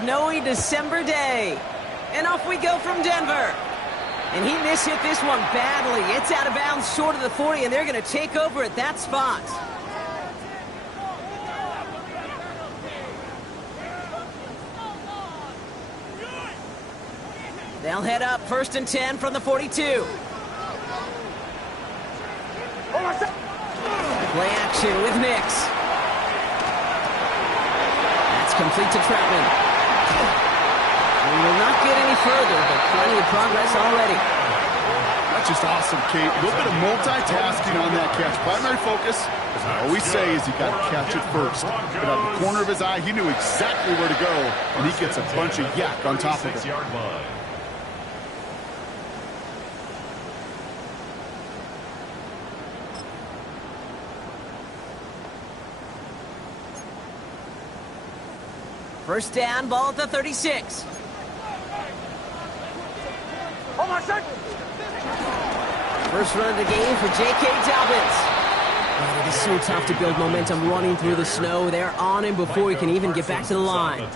snowy December day. And off we go from Denver. And he mishit this one badly. It's out of bounds short of the 40, and they're going to take over at that spot. They'll head up 1st and 10 from the 42. Play action with Mix. That's complete to Troutman. We will not get any further, but plenty of progress already. That's just awesome, Kate. A little bit of multitasking on that catch. Primary focus, as I always say, is you got to catch it first. But out of the corner of his eye, he knew exactly where to go, and he gets a bunch of yak on top of it. First down, ball at the 36. First run of the game for J.K. Dobbins. Oh, it is so tough to build momentum running through the snow. They're on him before he can even get back to the line.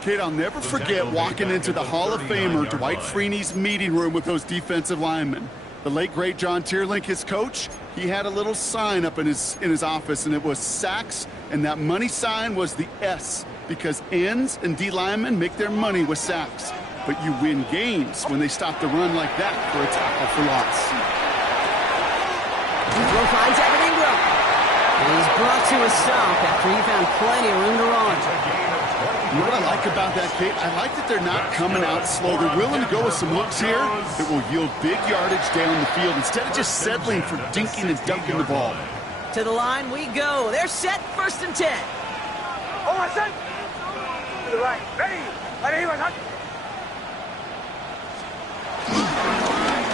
Kate, I'll never forget walking into the Hall of Famer Dwight Freeney's meeting room with those defensive linemen. The late, great John Tierlink, his coach, he had a little sign up in his office, and it was sacks, and that money sign was the S, because ends and D linemen make their money with sacks. But you win games when they stop the run like that for a tackle for loss. Throw finds Evan Ingram. And he's brought to a stop after he found plenty of room to run. You know what I like about that, Kate? I like that they're not coming out slow. They're willing to go with some looks here that will yield big yardage down the field instead of just settling for dinking and dunking the ball. To the line we go. They're set 1st and 10. To the right. Ready.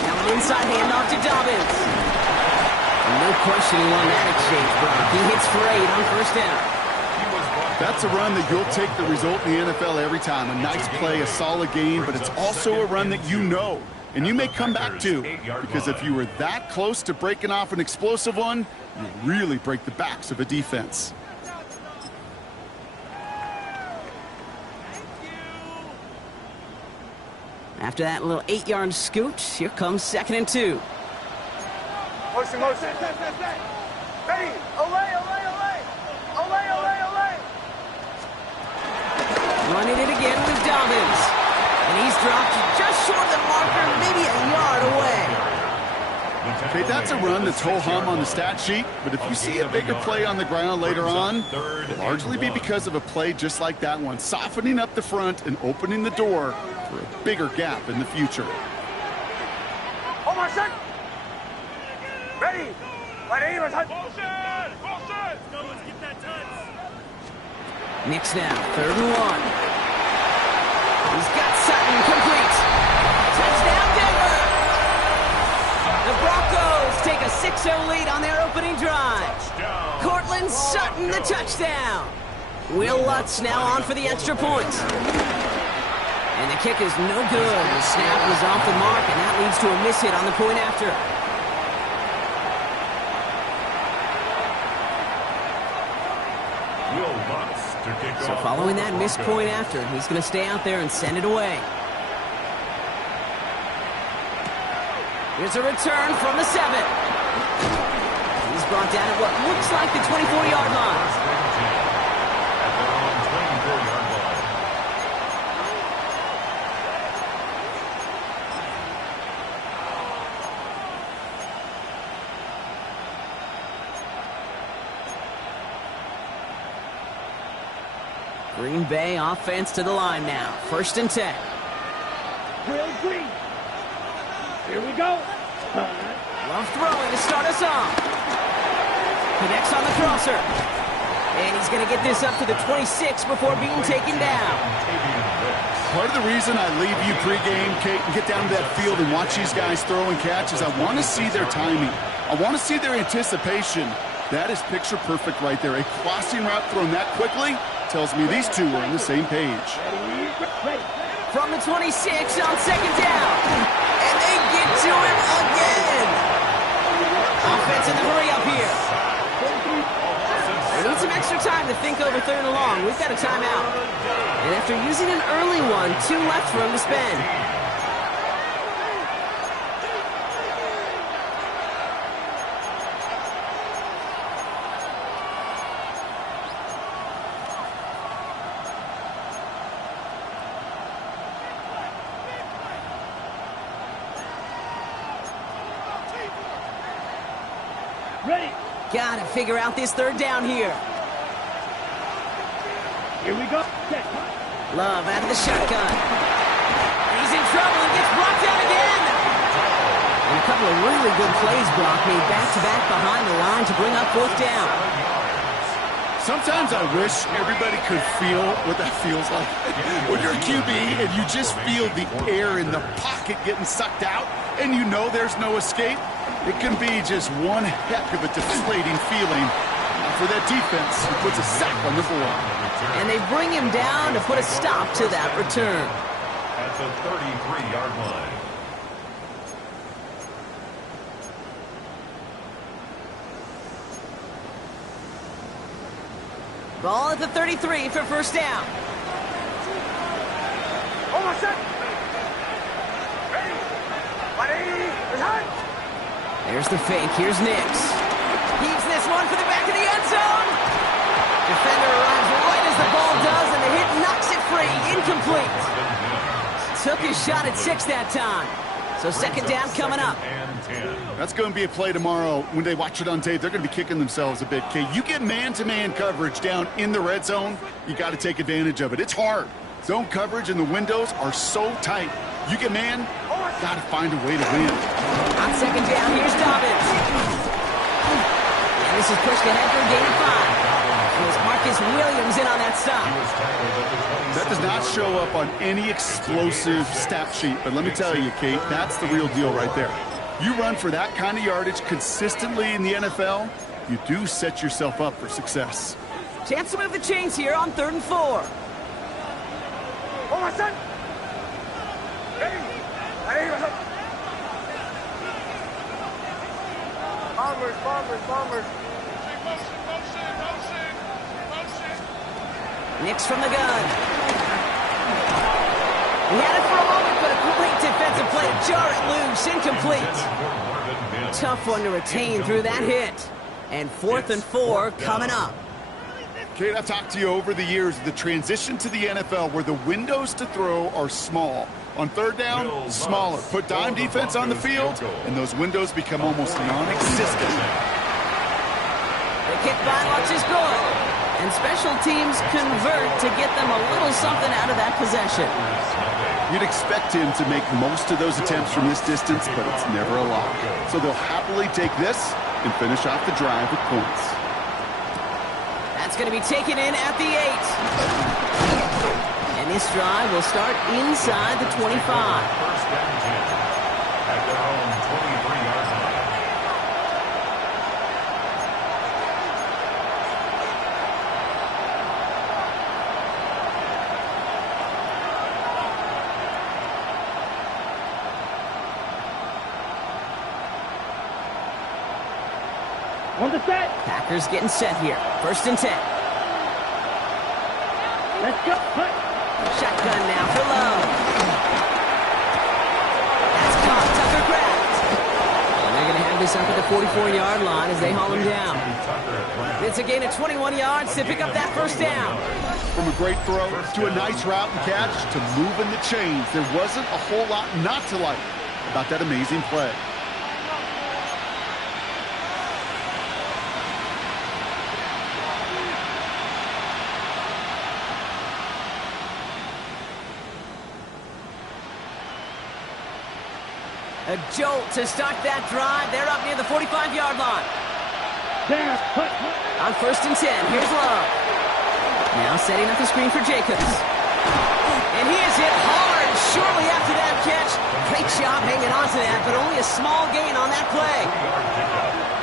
Now an inside handoff to Dobbins. No questioning on that exchange, Brock. He hits for 8 on 1st down. That's a run that you'll take the result in the NFL every time. A nice play, a solid game, but it's also a run that you know, and you may come back to, because if you were that close to breaking off an explosive one, you really break the backs of a defense. After that little 8-yard scoot, here comes 2nd and 2. Motion. Ready. Olay. Running it again with Dobbins. And he's dropped just short of the marker, maybe a yard away. Okay, that's a run that's ho-hum on the stat sheet, but if you see a bigger play on the ground later on, it'll largely be because of a play just like that one, softening up the front and opening the door for a bigger gap in the future. Ready. Knicks now, 3rd and 1. He's got Sutton complete. Touchdown, Denver! The Broncos take a 6-0 lead on their opening drive. Cortland Sutton, the touchdown. Will Lutz now on for the extra point. And the kick is no good. The snap was off the mark, and that leads to a miss hit on the point after. So following that missed point after, he's going to stay out there and send it away. Here's a return from the 7. He's brought down at what looks like the 24-yard line. Green Bay offense to the line now. 1st and 10. Real green. Here we go. Love throwing to start us off. Connects on the crosser. And he's going to get this up to the 26 before being taken down. Part of the reason I leave you pregame, Kate, and get down to that field and watch these guys throw and catch is I want to see their timing. I want to see their anticipation. That is picture perfect right there. A crossing route thrown that quickly tells me these two are on the same page. From the 26 on 2nd down. And they get to him again. Offense in the hurry up here. They need some extra time to think over 3rd and long. We've got a timeout. And after using an early one, 2 left for him to spend. Ready. Gotta figure out this 3rd down here. Here we go. Set. Love out of the shotgun. He's in trouble and gets brought down again. And a couple of really good plays, Brock, made back-to-back behind the line to bring up 4th down. Sometimes I wish everybody could feel what that feels like. When you're a QB and you just feel the air in the pocket getting sucked out and you know there's no escape, it can be just one heck of a deflating feeling for that defense who puts a sack on the board. And they bring him down to put a stop to that return. At the 33-yard line. Ball at the 33 for 1st down. Almost set. Ready. 180. Behind. There's the fake. Here's Nix. Heaves this one for the back of the end zone. Defender arrives right as the ball does, and the hit knocks it free. Incomplete. Took his shot at 6 that time. So 2nd down coming up. That's going to be a play tomorrow. When they watch it on tape, they're going to be kicking themselves a bit. Okay, you get man-to-man coverage down in the red zone, you got to take advantage of it. It's hard. Zone coverage and the windows are so tight. You get man, got to find a way to win. On 2nd down, here's Dobbins. And this is pushed ahead for a gain of 5. There's Marcus Williams in on that stop. That does not show up on any explosive stat sheet, but let me tell you, Kate, that's the real deal right there. You run for that kind of yardage consistently in the NFL, you do set yourself up for success. Chance to move the chains here on 3rd and 4. Almost set. Ready. Bombers. Nix from the gun. He had it for a moment, but a great defensive play to jar it loose. Incomplete. Tough one to retain through that hit. And 4th and 4 coming up. Kate, I've talked to you over the years, the transition to the NFL where the windows to throw are small. On 3rd down, smaller. Put dime defense on the field, and those windows become almost non-existent. The kick by Lutz is good. And special teams convert to get them a little something out of that possession. You'd expect him to make most of those attempts from this distance, but it's never a lot. So they'll happily take this and finish off the drive with points. That's going to be taken in at the 8. And this drive will start inside the 25. At their own 23-yard line. On the set. Packers getting set here. 1st and 10. Let's go. Hut. Shotgun now for Love. That's caught. Tucker grabbed. And they're going to have this up at the 44-yard line as they haul him down. It's a gain of 21 yards to pick up that 1st down. From a great throw to a nice route and catch to moving the chains, there wasn't a whole lot not to like about that amazing play. A jolt to start that drive. They're up near the 45-yard line. Down. Hut. On 1st and 10, here's Love. Now setting up the screen for Jacobs. And he is hit hard shortly after that catch. Great job hanging on to that, but only a small gain on that play.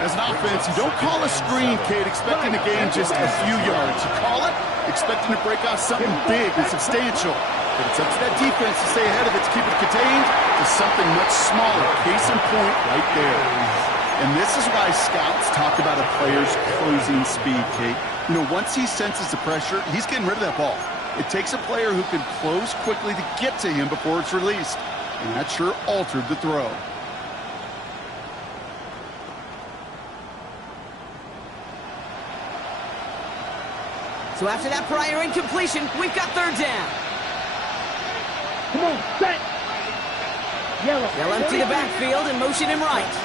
As an offense, you don't call a screen, Kate, expecting to gain just a few yards. You call it expecting to break out something big and substantial. But it's up to that defense to stay ahead of it, to keep it contained to something much smaller. Case in point right there. And this is why scouts talk about a player's closing speed, Kate. You know, once he senses the pressure, he's getting rid of that ball. It takes a player who can close quickly to get to him before it's released. And that sure altered the throw. So after that prior incompletion, we've got third down. Come on, set. Yellow. They'll empty the backfield and motion him right.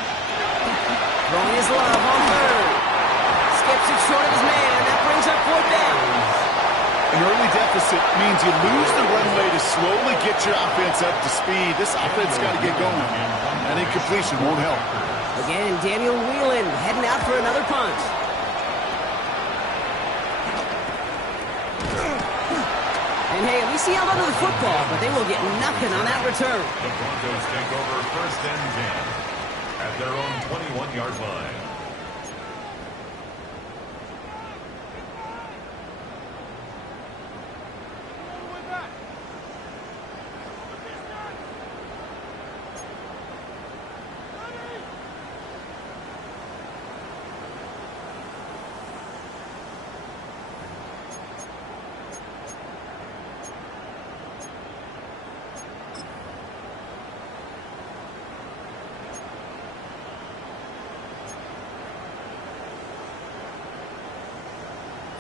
Throwing his love on third. Skips it short of his man. That brings up fourth down. An early deficit means you lose the runway to slowly get your offense up to speed. This offense got to get going. That incompletion won't help. Again, Daniel Whelan heading out for another punt. And hey, at least he held onto the football, but they will get nothing on that return. The Broncos take over first and 10 at their own 21-yard line.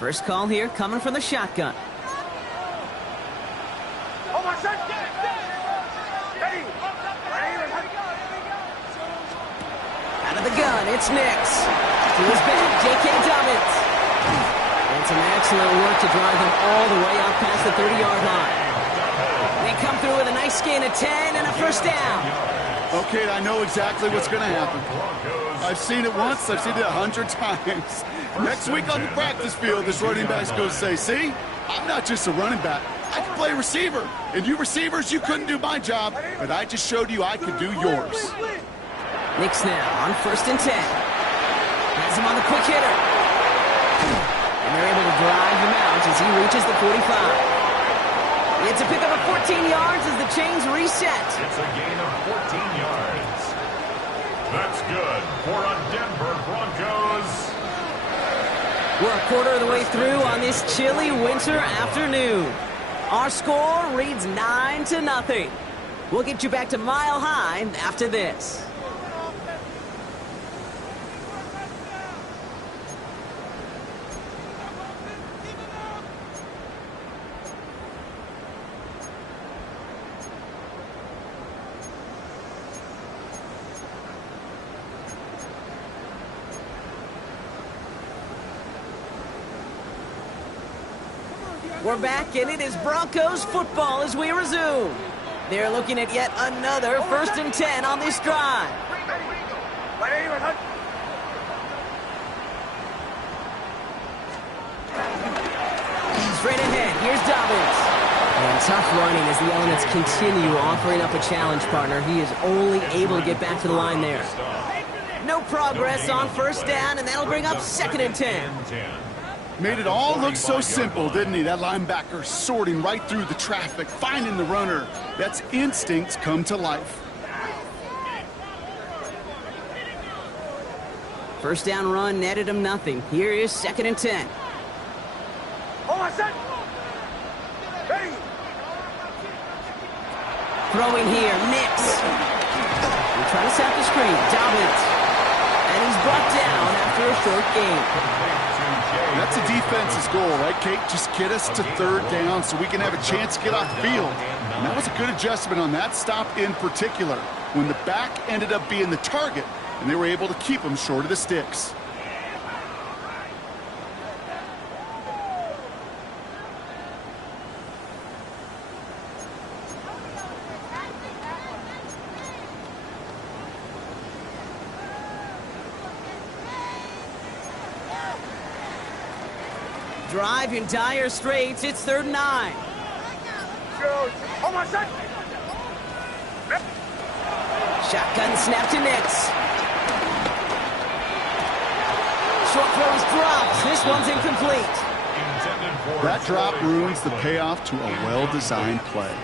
First call here coming from the shotgun. Oh, my son. Ready. Out of the gun, it's Nix. To his back, J.K. Dobbins. And some excellent work to drive him all the way up past the 30-yard line. They come through with a nice gain of 10 and a first down. Okay, I know exactly what's going to happen. I've seen it once, I've seen it 100 times. Next week on the practice field, this running back's going to say, see, I'm not just a running back. I can play receiver. And you receivers, you couldn't do my job, but I just showed you I could do yours. Nix now on first and 10. Has him on the quick hitter. And they're able to drive him out as he reaches the 45. It's a pickup of 14 yards as the chains reset. It's a gain of 14 yards. That's good for a Denver Broncos. We're a quarter of the way through on this chilly winter afternoon. Our score reads 9-0. We'll get you back to Mile High after this. We're back, and it is Broncos football as we resume. They're looking at yet another first and 10 on this drive. Straight ahead, here's Dobbins. And tough running as the elements continue offering up a challenge partner. He is only able to get back to the line there. No progress on first down, and that'll bring up second and 10. Made it all look so simple, didn't he? That linebacker sorting right through the traffic, finding the runner. That's instincts come to life. First down run netted him nothing. Here is second and 10. Throwing here, Nix. We're trying to set the screen. Dobbins. And he's brought down after a short game. That's a defense's goal, right, Kate? Just get us to third down so we can have a chance to get off the field. And that was a good adjustment on that stop in particular, when the back ended up being the target, and they were able to keep him short of the sticks. Drive in dire straits. It's 3rd and 9. Shotgun snap to Nix. Short throw is dropped. This one's incomplete. That drop ruins the payoff to a well-designed play.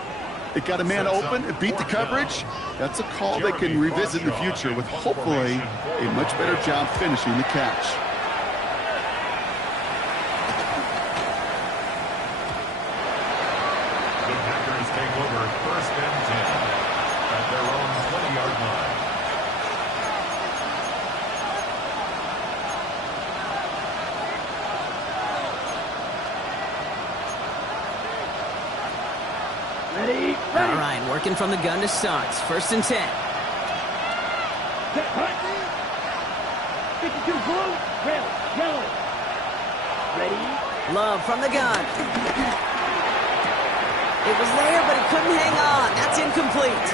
It got a man open, it beat the coverage. That's a call they can revisit in the future with hopefully a much better job finishing the catch. take over first and 10 at their own 20-yard line. Ready? All right, working from the gun to start. First and 10. Set, hut. 52 blue, red, yellow. Ready? Love from the gun. It was there, but he couldn't hang on. That's incomplete.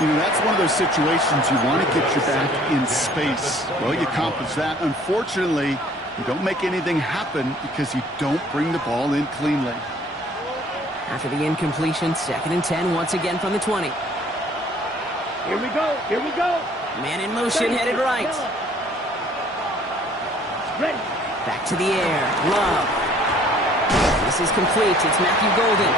You know, that's one of those situations you want to get your back in space. Well, you accomplish that. Unfortunately, you don't make anything happen because you don't bring the ball in cleanly. After the incompletion, second and 10 once again from the 20. Here we go, here we go. Man in motion, headed right. Yellow. Ready? Back to the air. Love. This is complete. It's Matthew Golden.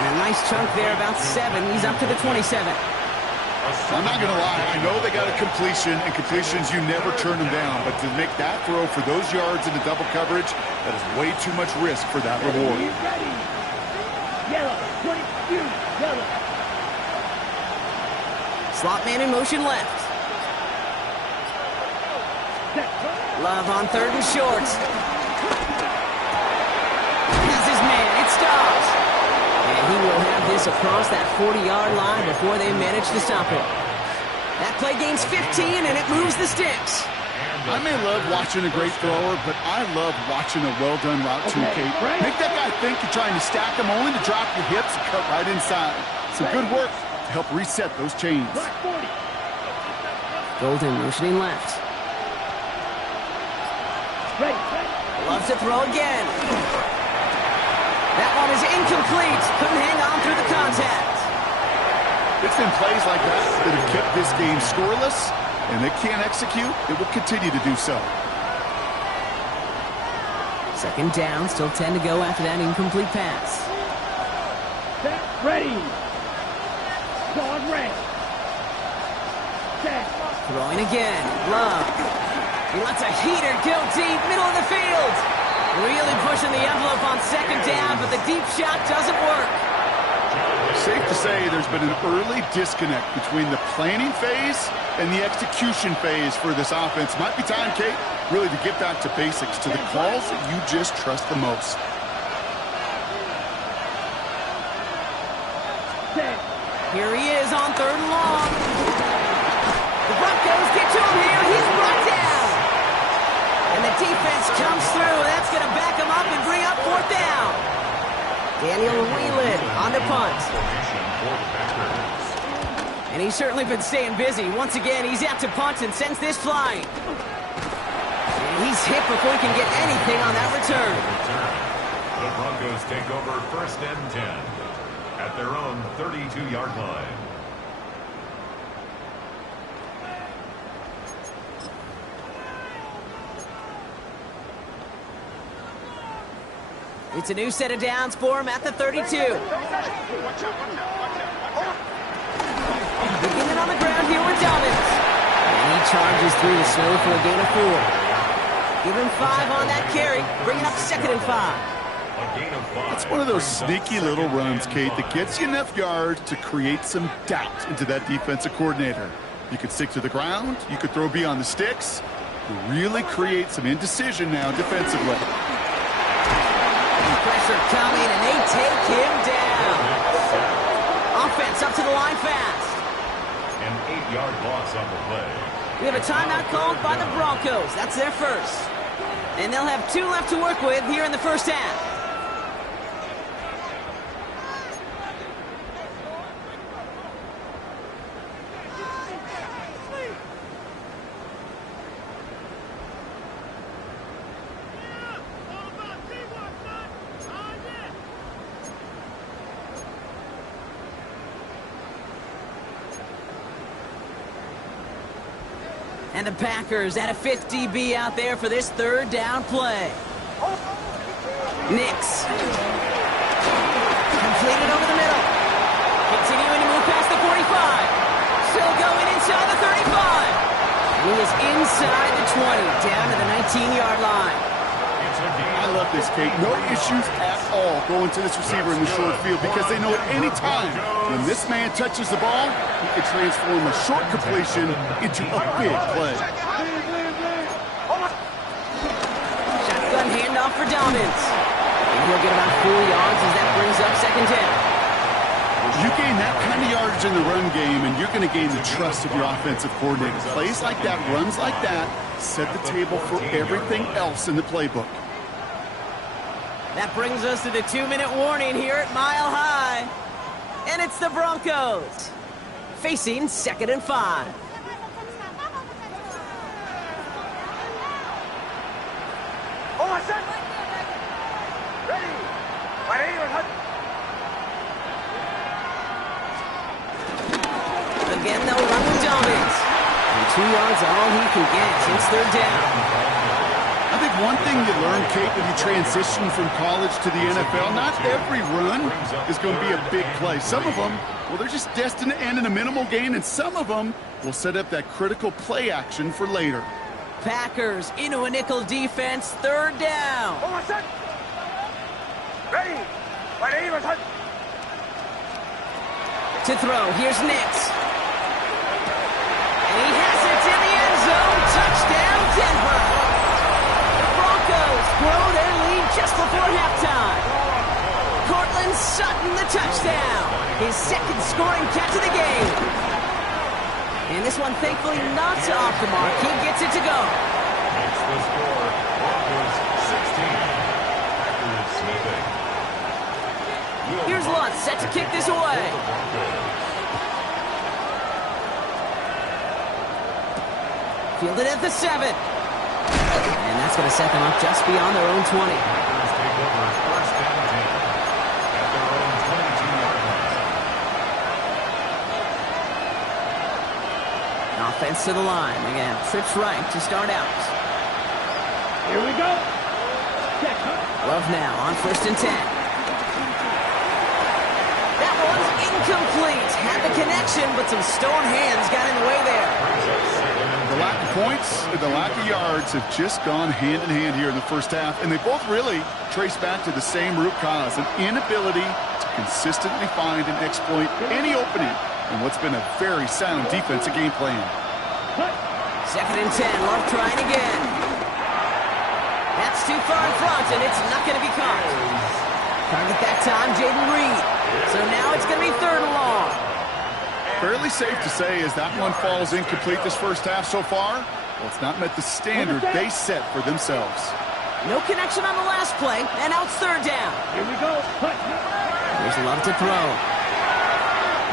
And a nice chunk there, about 7. He's up to the 27. I'm not going to lie. I know they got a completion, and completions, you never turn them down. But to make that throw for those yards into double coverage, that is way too much risk for that reward. Ready? Yellow, 22, yellow. Slot man in motion left. Set. Love on third and short. He's his man. It stops. And he will have this across that 40-yard line before they manage to stop it. That play gains 15, and it moves the sticks. I may love watching a great thrower, but I love watching a well-done route too, Kate. Make that guy think you're trying to stack him only to drop your hips and cut right inside. Some good work to help reset those chains. Black 40. Golden motioning left. Ready? Loves to throw again. That one is incomplete. Couldn't hang on through the contact. It's been plays like that that have kept this game scoreless, and they can't execute. It will continue to do so. Second down, still 10 to go after that incomplete pass. Set. Ready? Dog red. Set. Throwing again. Love. He lets a heater go deep, middle of the field. Really pushing the envelope on second down, but the deep shot doesn't work. Safe to say there's been an early disconnect between the planning phase and the execution phase for this offense. Might be time, Kate, really to get back to basics, to the calls that you just trust the most. Set. Here he is on third and long. The Broncos get to him here. He's brought down. And the defense comes through. That's going to back him up and bring up fourth down. Daniel Whelan on the punt. And he's certainly been staying busy. Once again, he's out to punt and sends this flying. And he's hit before he can get anything on that return. The Broncos take over first and 10 at their own 32-yard line. It's a new set of downs for him at the 32. Beginning on the ground here with Dobbins. And he charges through the snow for a gain of 4. Give him 5 on that carry, bringing up second and 5. It's one of those sneaky little runs, Kate, that gets you enough yards to create some doubt into that defensive coordinator. You could stick to the ground, you could throw beyond the sticks, really create some indecision now defensively. Pressure coming, and they take him down. Offense up to the line fast. An 8-yard loss on the play. We have a timeout called by the Broncos. That's their first. And they'll have 2 left to work with here in the first half. And the Packers at a 5th DB out there for this third down play. Nix. Completed over the middle. Continuing to move past the 45. Still going inside the 35. And he is inside the 20, down to the 19-yard line. It's a I love this, Kate. No issues at all going to this receiver in the short field because they know at any time when this man touches the ball, he can transform a short completion into a big play. Shotgun handoff for Dobbins. And he'll get about 4 yards as that brings up second down. You gain that kind of yardage in the run game, and you're going to gain the trust of your offensive coordinator. Plays like that, runs like that, set the table for everything else in the playbook. That brings us to the 2-minute warning here at Mile High. And it's the Broncos facing 2nd and 5. Again, they'll run with Dobbins. And 2 yards are all he can get since they're down. I think one thing you learn, Kate, when you transition from college to the NFL, not every run is going to be a big play. Some of them, well, they're just destined to end in a minimal gain, and some of them will set up that critical play action for later. Packers into a nickel defense, 3rd down. To throw, here's Nix. And he has it in the end zone. Touchdown, Denver. The Broncos grow their lead just before halftime. Cortland Sutton, the touchdown. His 2nd scoring catch of the game. And this one, thankfully, not off the mark. He gets it to go. Makes the score. Broncos 16. Packers nothing. Here's Lutz set to kick this away. Fielded at the 7. And that's going to set them up just beyond their own 20. Packers take over 1st and 10 at their own 22-yard line. Offense to the line. Again, trips right to start out. Here we go. Check. Love now on 1st and 10. That one's incomplete. Had the connection, but some stone hands got in the way there. The lack of points and the lack of yards have just gone hand in hand here in the first half, and they both really trace back to the same root cause, an inability to consistently find and exploit any opening in what's been a very sound defensive game plan. 2nd and 10. Love trying again. That's too far in front, and it's not going to be caught. Target that time, Jaden Reed. So now it's going to be 3rd and long. Fairly safe to say as that one falls incomplete this first half so far, well, it's not met the standard they set for themselves. No connection on the last play, and now it's 3rd down. Here we go. Here's Love to throw.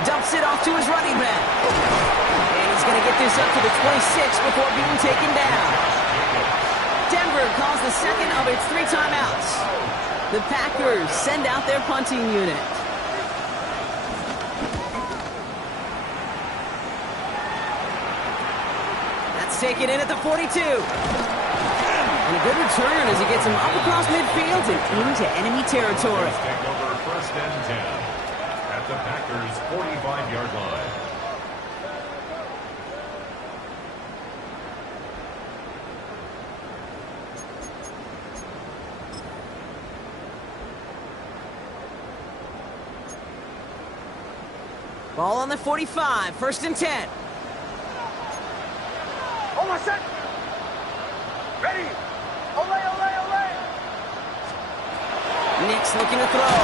Dumps it off to his running back. And he's going to get this up to the 26 before being taken down. Denver calls the 2nd of its 3 timeouts. The Packers send out their punting unit. That's taken in at the 42. And a good return as he gets him up across midfield and into enemy territory. Take over 1st and 10 at the Packers' 45-yard line. Ball on the 45, 1st and 10. Almost set. Ready. Olay, olay, olay. Nix looking to throw.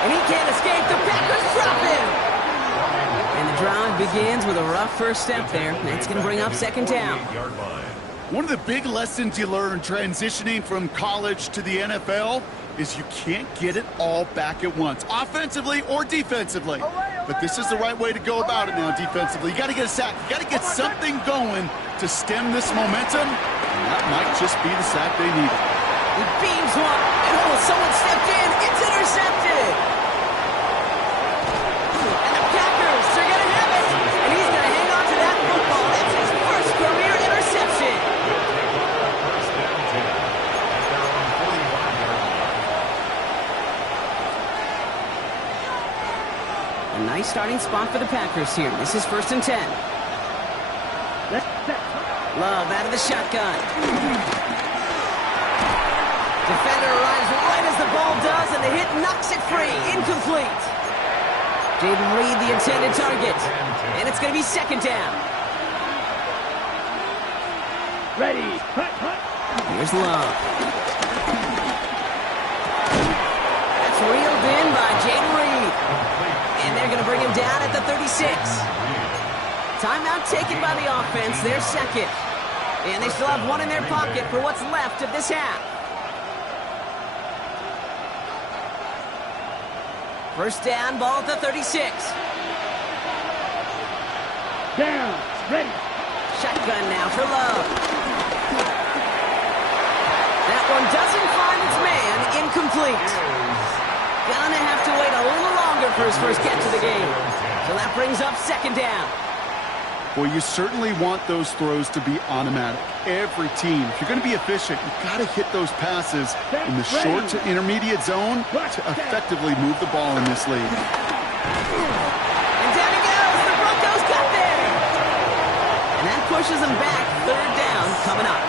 And he can't escape. The Packers drop him. And the drive begins with a rough first step there. That's going to bring up 2nd down. One of the big lessons you learn transitioning from college to the NFL is you can't get it all back at once, offensively or defensively. But this is the right way to go about it now defensively. You got to get a sack. You got to get something going to stem this momentum, and that might just be the sack they need. He beams one, and oh, someone stepped in. It's intercepted. And the Packers are going to have it, and he's going to hang on to that football. That's his first career interception. A nice starting spot for the Packers here. This is 1st and 10. Love out of the shotgun. Defender arrives right as the ball does, and the hit knocks it free. Incomplete. Jaden Reed, the intended target. And it's going to be second down. Ready. Hut, hut. Here's Love. That's reeled in by Jaden Reed. And they're going to bring him down at the 36. Timeout taken by the offense, their second. And they still have one in their pocket for what's left of this half. First down, ball at the 36. Down. Ready. Shotgun now for Love. That one doesn't find its man. Incomplete. Gonna have to wait a little longer for his first catch of the game. So that brings up second down. Well, you certainly want those throws to be automatic. Every team, if you're going to be efficient, you've got to hit those passes in the short to intermediate zone to effectively move the ball in this league. And down he goes. The Broncos got there. And that pushes them back. Third down coming up.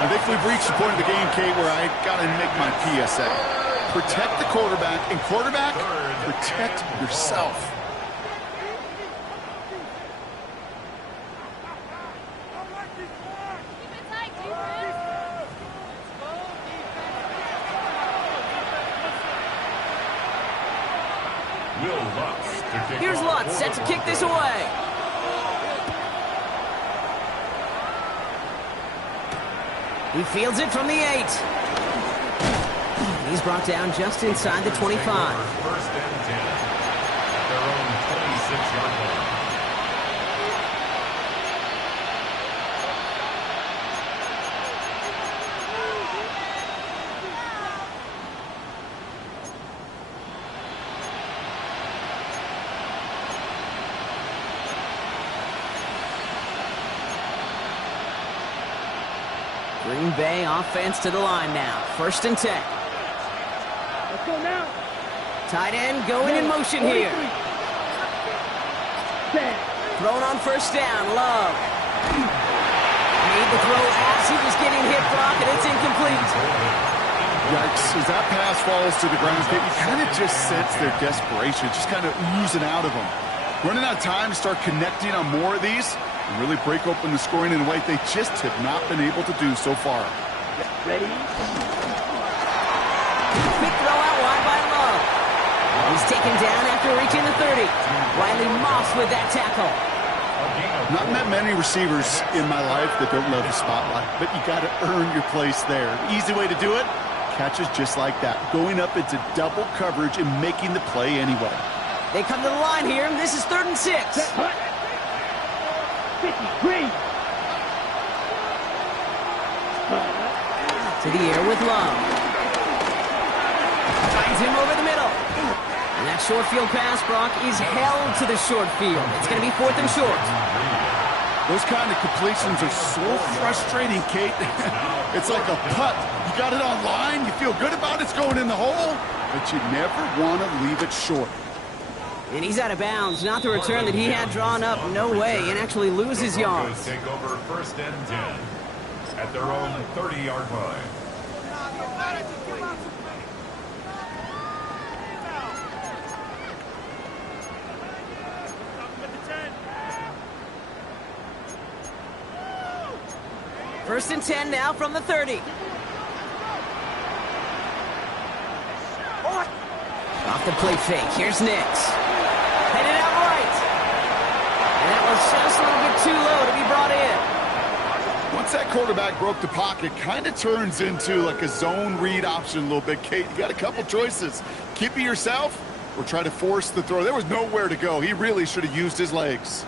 I think we've reached the point of the game, Kate, where I got to make my PSA. Protect the quarterback, and quarterback, protect yourself. Here's Lutz, set to kick this away. He fields it from the 8. He's brought down just inside the 25. First and 10 at their own 26-yard line. Green Bay offense to the line now. First and 10. Let's go now. Tight end going in motion here. Thrown on first down. Love. Made the throw as he was getting hit, Brock, and it's incomplete. Yikes. As that pass falls to the ground, you kind of just sense their desperation, just kind of oozing out of them. Running out of time to start connecting on more of these and really break open the scoring in a way they just have not been able to do so far. Ready. Quick throw out wide by Love. He's taken down after reaching the 30. Riley Moss with that tackle. Not met many receivers in my life that don't love the spotlight, but you got to earn your place there. Easy way to do it, catches just like that, going up into double coverage and making the play anyway. They come to the line here, and this is 3rd and 6. 53. To the air with Love. Finds him over the middle. And that short field pass, Brock, is held to the short field. It's going to be 4th and short. Those kind of completions are so frustrating, Kate. It's like a putt. You got it on line, you feel good about it's going in the hole, but you never want to leave it short. And he's out of bounds. Not the return that he had drawn up. No way. And actually loses yards. Take over 1st and 10 at their own 30-yard line. First and 10 now from the 30. Off the play fake. Here's Nix. Headed out right. And that was just a little bit too low to be brought in. Once that quarterback broke the pocket, kind of turns into like a zone read option a little bit, Kate. You got a couple choices. Keep it yourself or try to force the throw. There was nowhere to go. He really should have used his legs.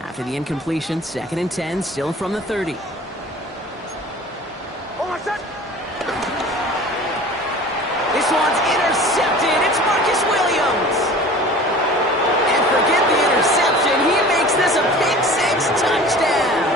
After the incompletion, 2nd and 10, still from the 30. This one's intercepted. It's Marcus Williams. And forget the interception. He makes this a pick-6 touchdown.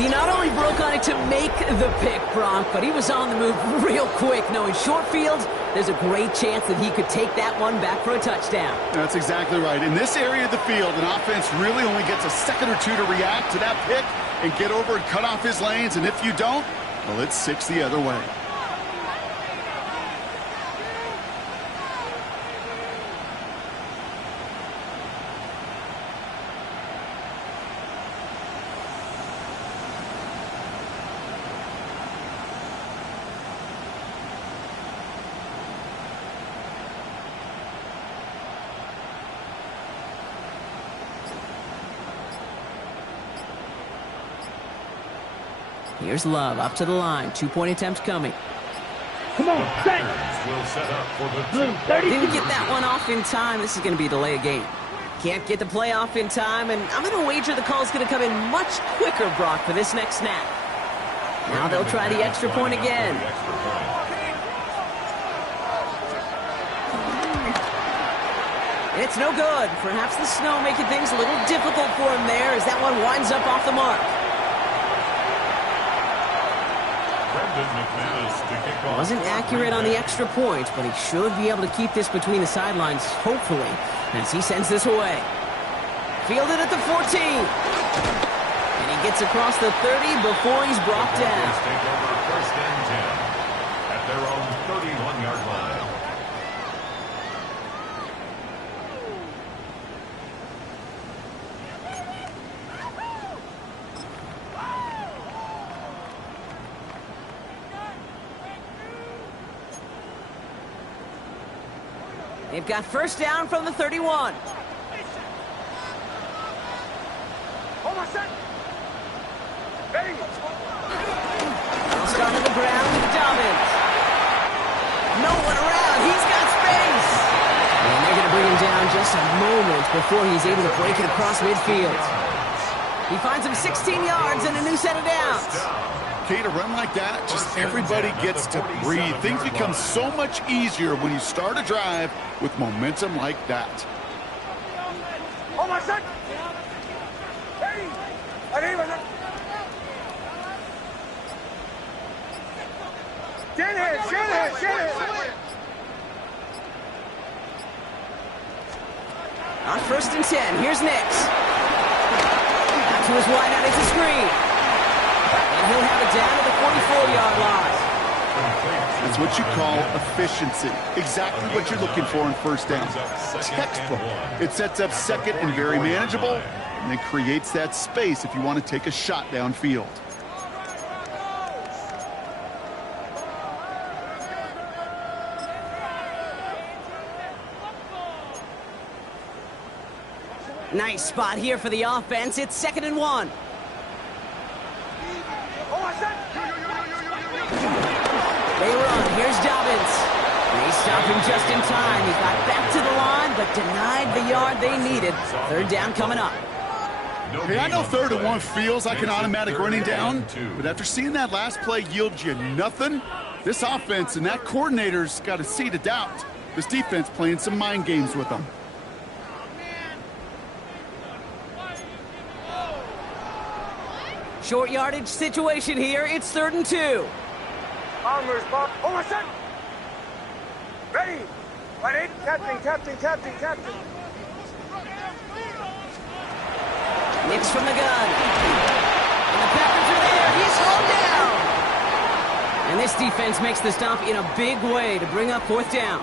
He not only broke on it to make the pick, Bronk, but he was on the move real quick, knowing short field, there's a great chance that he could take that one back for a touchdown. That's exactly right. In this area of the field, an offense really only gets a second or two to react to that pick and get over and cut off his lanes, and if you don't, well, it's 6 the other way. Here's Love up to the line. 2-point attempt coming. Come on, set. Will set up for the Blue, 32. Didn't get that one off in time. This is going to be a delay of game. Can't get the play off in time, and I'm going to wager the call's going to come in much quicker, Brock, for this next snap. Now they'll try the extra point again. It's no good. Perhaps the snow making things a little difficult for him there as that one winds up off the mark. Wasn't accurate on the extra point, but he should be able to keep this between the sidelines, hopefully, as he sends this away. Fielded at the 14. And he gets across the 30 before he's brought down. Take over 1st and 10 at their own 31-yard line. They've got first down from the 31. They'll start on the ground with Dobbins. No one around. He's got space. And they're going to bring him down just a moment before he's able to break it across midfield. He finds him 16 yards and a new set of downs. Okay, to run like that, just everybody gets to breathe. Things become so much easier when you start a drive with momentum like that. Oh, my son. On 1st and 10, here's Nix. Back to his wide out, it's a screen. And he'll have it down to the 44-yard line. That's what you call efficiency. Exactly what you're looking for in first down. Textbook. It sets up second and very manageable, and then creates that space if you want to take a shot downfield. Nice spot here for the offense. It's 2nd and 1. They run. Here's Dobbins. They stop him just in time. He got back to the line, but denied the yard they needed. 3rd down coming up. Hey, I know 3rd and 1 feels like an automatic running down, but after seeing that last play yield you nothing, this offense and that coordinator's got a seed of doubt. This defense playing some mind games with them. Short yardage situation here. It's 3rd and 2. Armor's ball. Oh, my son. Ready. Ready. Captain. Nix from the gun. And the Packers are there. He's slowed down. And this defense makes the stop in a big way to bring up 4th down.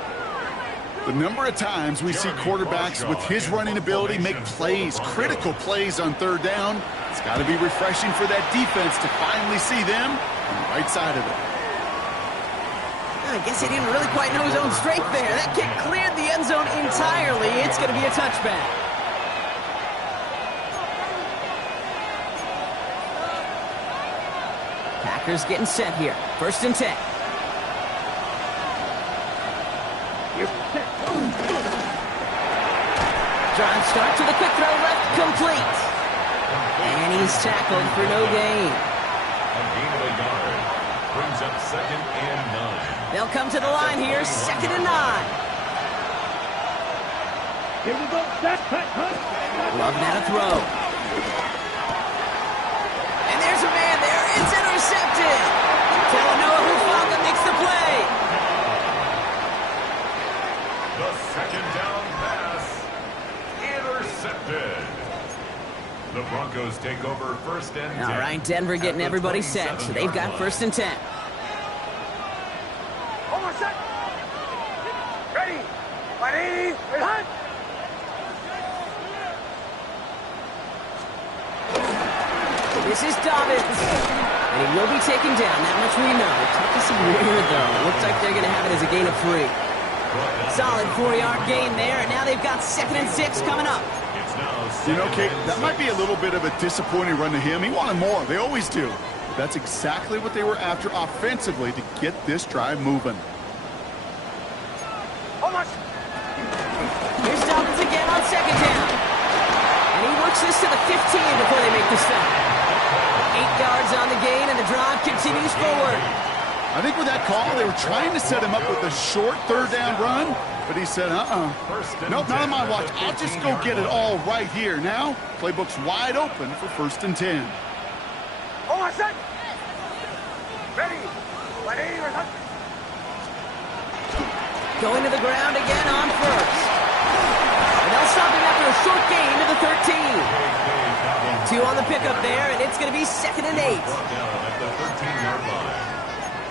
The number of times we see quarterbacks with his running ability make plays, critical plays on 3rd down, it's got to be refreshing for that defense to finally see them on the right side of it. I guess he didn't really quite know his own strength there. That kick cleared the end zone entirely. It's going to be a touchback. Packers getting set here. 1st and 10. Drive start to the quick throw left, complete. And he's tackled for no gain. A gain of a yard. Brings up 2nd and 9. They'll come to the line here, 2nd and 9. Here we go. That's cut. Love now to throw. And there's a man The Broncos take over first and 10. All right, Denver getting everybody set. So they've got first and 10. Almost set. Ready. 180. Right hunt. This is Dobbins. And he will be taken down. That much we know. Tough to see where, though. Looks like they're going to have it as a gain of 3. Solid 4-yard gain there, and now they've got 2nd and 6 coming up. You know, Kate, that might be a little bit of a disappointing run to him. He wanted more. They always do. But that's exactly what they were after offensively to get this drive moving. Almost. Here's Dobbins again on 2nd down. And he works this to the 15 before they make the stop. 8 yards on the gain, and the drive continues forward. I think with that call, they were trying to set him up with a short 3rd down run, but he said, nope, not on my watch. I'll just go get it all right here. Now, playbook's wide open for 1st and 10. Almost set. Ready. 180. Right hunt. Going to the ground again on 1st. And they'll stop him after a short gain to the 13. 2 on the pickup there, and it's going to be 2nd and 8. At the 13-yard line.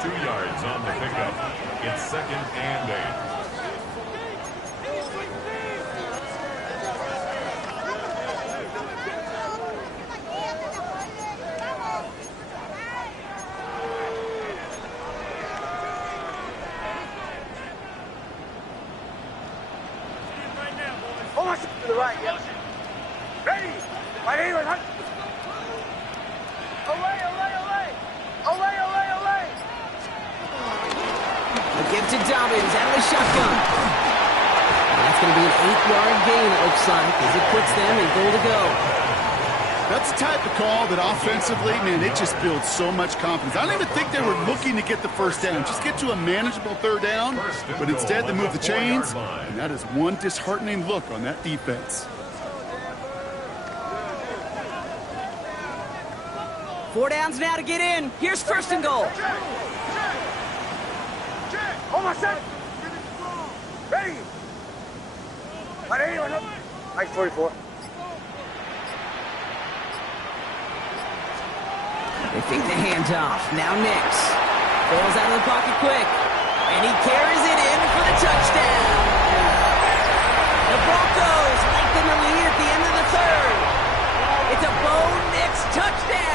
2 yards on the pickup. It's 2nd and 8. Almost to the right. Yes. Ready. 180. Right hunt. Away. Away. Away. Away. Away. Away. The give to Dobbins out of the shotgun. And that's going to be an 8-yard gain, it looks like, as it puts them in goal to go. That's the type of call that offensively, man, it just builds so much confidence. I don't even think they were looking to get the 1st down. Just get to a manageable 3rd down. But instead, they move the chains. And that is one disheartening look on that defense. 4 downs now to get in. Here's 1st and goal. Almost set. Ready. 180. Right hunt. Nice 44. They think the handoff. Now Nix. Falls out of the pocket quick. And he carries it in for the touchdown. The Broncos lengthen the lead at the end of the 3rd. It's a Bo Nix touchdown.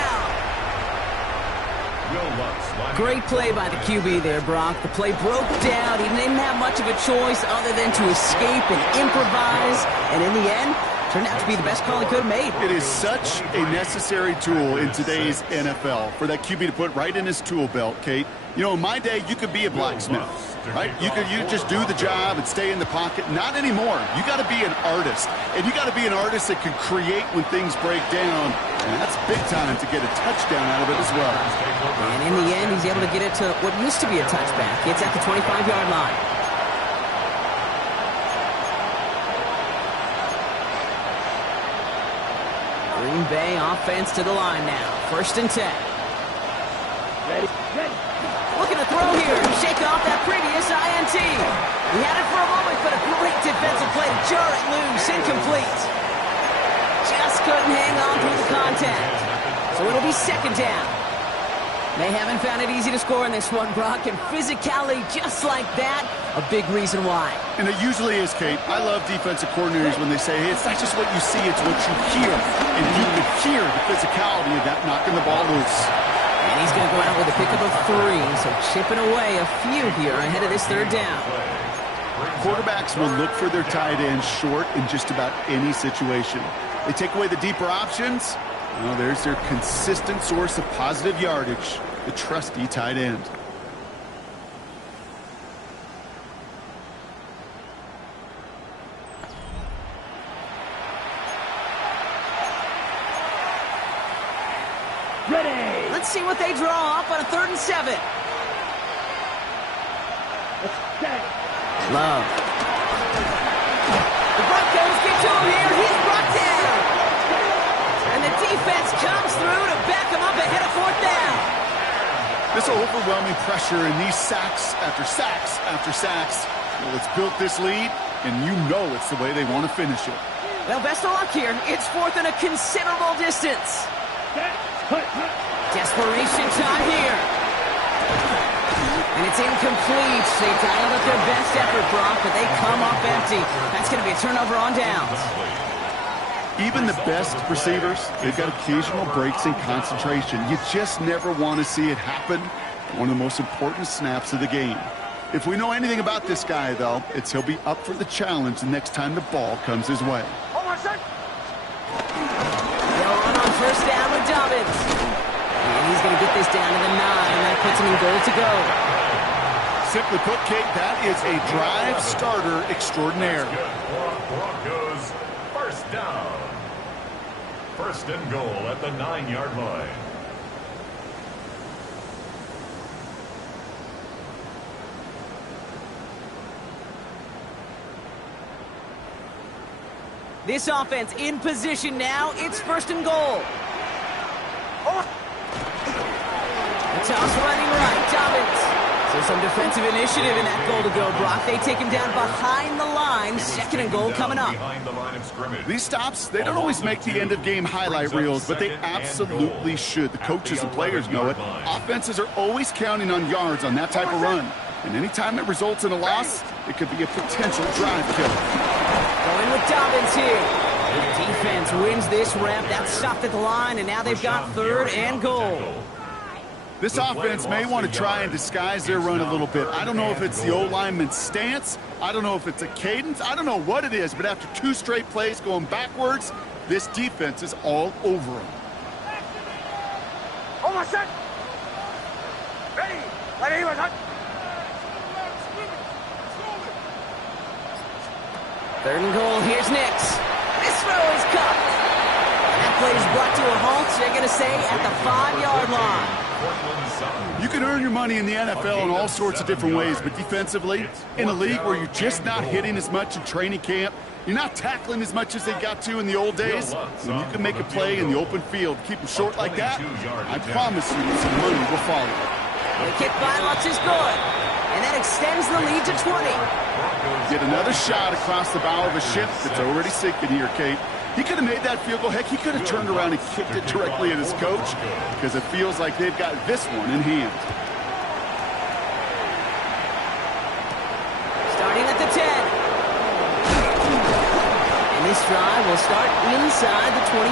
Great play by the QB there, Brock. The play broke down. He didn't have much of a choice other than to escape and improvise. And in the end, turned out to be the best call he could have made. It is such a necessary tool in today's NFL for that QB to put right in his tool belt, Kate. You know, in my day, you could be a blacksmith, right? You just do the job and stay in the pocket. Not anymore. You got to be an artist, and you got to be an artist that can create when things break down. And that's big time to get a touchdown out of it as well. And in the end, he's able to get it to what used to be a touchback. It's at the 25-yard line. Green Bay offense to the line now. 1st and 10. Ready. Ready. Looking to throw here. Shake off that previous INT. He had it for a moment, but a great defensive play to jar it loose. Incomplete. Just couldn't hang on through the contact. So it'll be 2nd down. They haven't found it easy to score in this one, Brock, and physicality just like that, a big reason why. And it usually is, Kate. I love defensive coordinators when they say, hey, it's not just what you see, it's what you hear. And you can hear the physicality of that knocking the ball loose. And he's going to go out with a pickup of 3, so chipping away a few here ahead of this 3rd down. Quarterbacks will look for their tight end short in just about any situation. They take away the deeper options. Well, there's their consistent source of positive yardage, the trusty tight end. Ready. Let's see what they draw up on a 3rd and 7. Let's set. Love. The Broncos get to him here. He's brought down. And the defense comes through to back him up ahead of 4th down. This overwhelming pressure and these sacks after sacks after sacks, well, it's built this lead, and you know it's the way they want to finish it. Well, best of luck here. It's fourth and a considerable distance. Desperation time here. And it's incomplete. They dialed up their best effort, Brock, but they come up empty. That's going to be a turnover on downs. Even the best receivers, they've got occasional breaks in concentration. You just never want to see it happen. One of the most important snaps of the game. If we know anything about this guy, though, it's he'll be up for the challenge the next time the ball comes his way. They'll run on first down with Dobbins. And he's going to get this down to the 9. That puts him in goal to go. Simply put, Kate, that is a drive starter extraordinaire. Broncos, first down. First and goal at the 9-yard line. This offense in position now. It's first and goal. The toss running right. Dobbins. So some defensive initiative in that goal to go, Brock. They take him down behind the line. Second and goal coming up. These stops, they don't always make the end-of-game highlight reels, but they absolutely should. The coaches and players know it. Offenses are always counting on yards on that type of run. And anytime it results in a loss, it could be a potential drive killer. Going with Dobbins here. The defense wins this rep. That's stopped at the line, and now they've got third and goal. This offense may want to try and disguise their run a little bit. I don't know if it's the old lineman's stance. I don't know if it's a cadence. I don't know what it is, but after 2 straight plays going backwards, this defense is all over them. Almost set. Ready. Third and goal. Here's Nix. This throw is caught. That play is brought to a halt. They're going to say at the 5-yard line. You can earn your money in the NFL in all sorts of different ways, but defensively, in a league where you're just not hitting as much in training camp, you're not tackling as much as they got to in the old days, when you can make a play in the open field, keep them short like that, I promise you some money will follow. The kick by Lutz is good, and that extends the lead to 20. Get another shot across the bow of a ship that's already sinking here, Kate. He could have made that field goal. Heck, he could have turned around and kicked it directly at his coach because it feels like they've got this one in hand. Starting at the 10. And this drive will start inside the 25.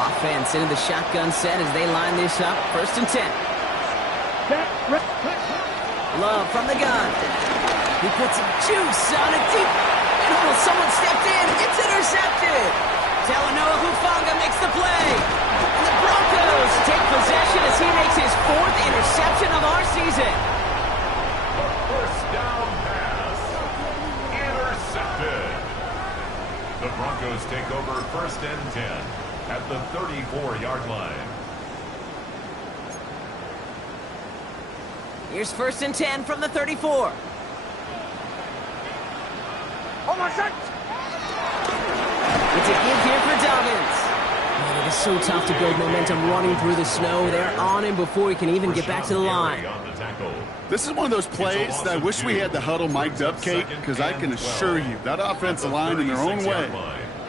Offense into the shotgun set as they line this up. First and 10. Love from the gun. He puts some juice on it deep. And almost someone stepped in. It's intercepted. Talanoa Hufanga makes the play. And the Broncos take possession as he makes his 4th interception of our season. The first down pass. Intercepted. The Broncos take over first and 10 at the 34-yard line. Here's first and 10 from the 34. Almost set. It's a give here for Dobbins. Man, it is so tough to build momentum running through the snow. They're on him before he can even get back to the line. This is one of those plays that I wish we had the huddle mic'd up, Kate, because I can assure you that offensive line in their own way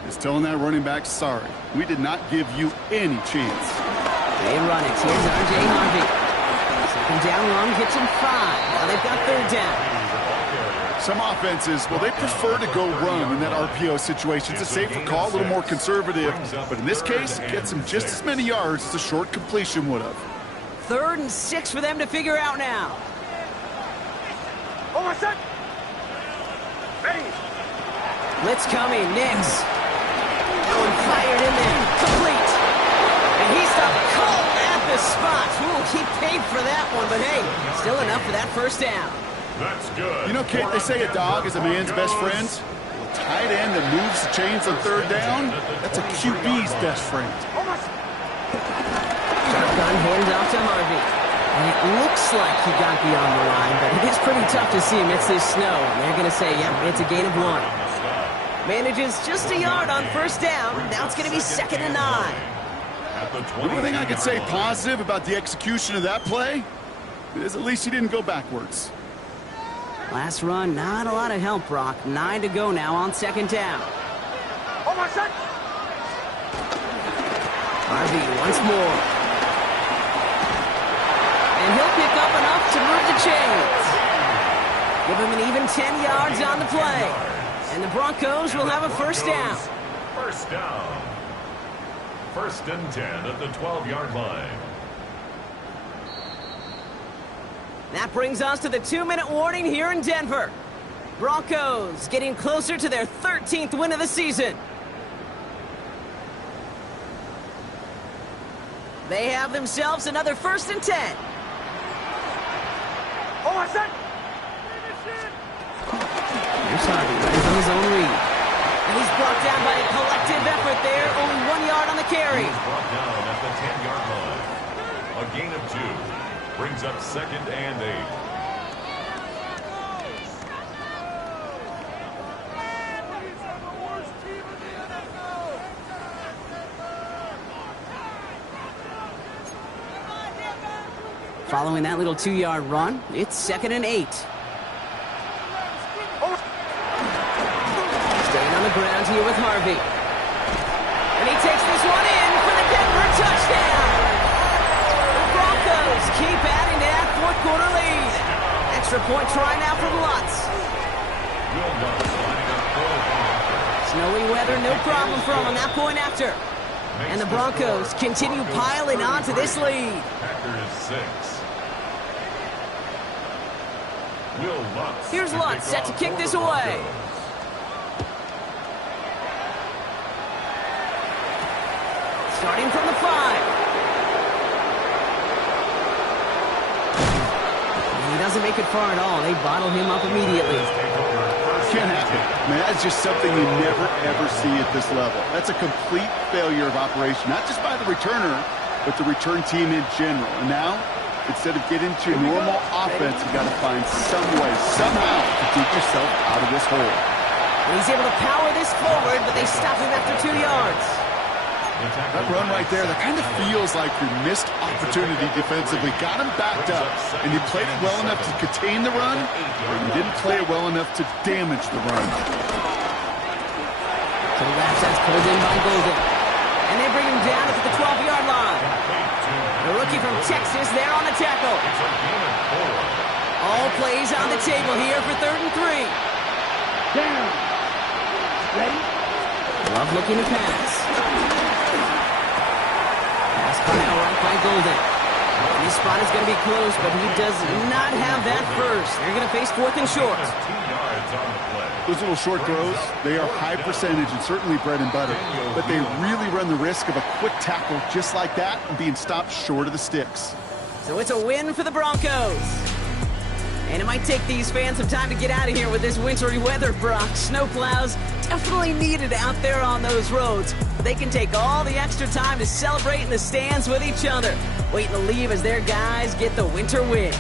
is telling that running back, sorry, we did not give you any chance. They run it. Here's R.J. Harvey. Second down run gets him 5. Now they've got third down. Some offenses, well, they prefer to go run in that RPO situation. It's a safer call, a little more conservative. But in this case, it gets them just as many yards as a short completion would have. 3rd and 6 for them to figure out now. Almost set. Ready. Blitz coming. Nix. That one fired in there. Complete. And he stopped cold at the spot. Ooh, he paid for that one, but hey, still enough for that first down. That's good. You know, Kate, they say a dog is a man's best friend. A tight end that moves the chains on 3rd down, that's a QB's best friend. Shotgun handed off to Harvey. And it looks like he got beyond the line, but it is pretty tough to see amidst this snow. And they're going to say, yep, it's a gain of 1. Manages just a yard on first down. Now it's going to be 2nd and 9. The only thing I could say positive about the execution of that play, At least he didn't go backwards. Last run, not a lot of help, Brock. 9 to go now on second down. Hold on, set. Harvey once more. And he'll pick up enough to move the chains. Give him an even 10 yards on the play. And the Broncos will have a first down. First down. First and 10 at the 12-yard line. That brings us to the 2-minute warning here in Denver. Broncos getting closer to their 13th win of the season. They have themselves another first and 10. Hold on, set. Here's Harvey, right on his own read. And he's brought down by a collective effort there. Only 1 yard on the carry. He's brought down at the 10-yard line. A gain of 2. Brings up second and 8. Following that little 2-yard run, it's second and 8. Staying on the ground here with Harvey. And he takes this one in for the Denver touchdown. The Broncos keep adding to that fourth-quarter lead. Extra point try now from Lutz. Snowy weather, no problem for him on that point after. And the Broncos continue piling on to this lead. Packers 6. Here's Lutz set to kick this away. Starting from the 5. He doesn't make it far at all. They bottle him up immediately. Can't happen. Man, that's just something you never, ever see at this level. That's a complete failure of operation, not just by the returner, but the return team in general. And now, instead of getting to normal offense, you've got to find some way, somehow, to keep yourself out of this hole. And he's able to power this forward, but they stop him after 2 yards. That run right there, that kind of feels like your missed opportunity defensively. Got him backed up, and you played it well enough to contain the run, but you didn't play it well enough to damage the run. So the last that's pulled in by Golden. And they bring him down at the 12-yard line. The rookie from Texas there on the tackle. All plays on the table here for 3rd and 3. Down. Ready? Love looking to pass. Pass caught out right by Golden. And this spot is going to be close, but he does not have that first. They're going to face 4th and short. 2 yards on the play. Those little short throws, they are high percentage and certainly bread and butter, but they really run the risk of a quick tackle just like that and being stopped short of the sticks. So it's a win for the Broncos. And it might take these fans some time to get out of here with this wintry weather, Brock. Snowplows definitely needed out there on those roads. But they can take all the extra time to celebrate in the stands with each other, waiting to leave as their guys get the winter win.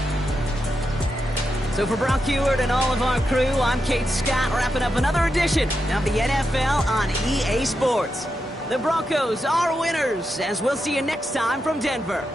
So for Brock Heward and all of our crew, I'm Kate Scott, wrapping up another edition of the NFL on EA Sports. The Broncos are winners, as we'll see you next time from Denver.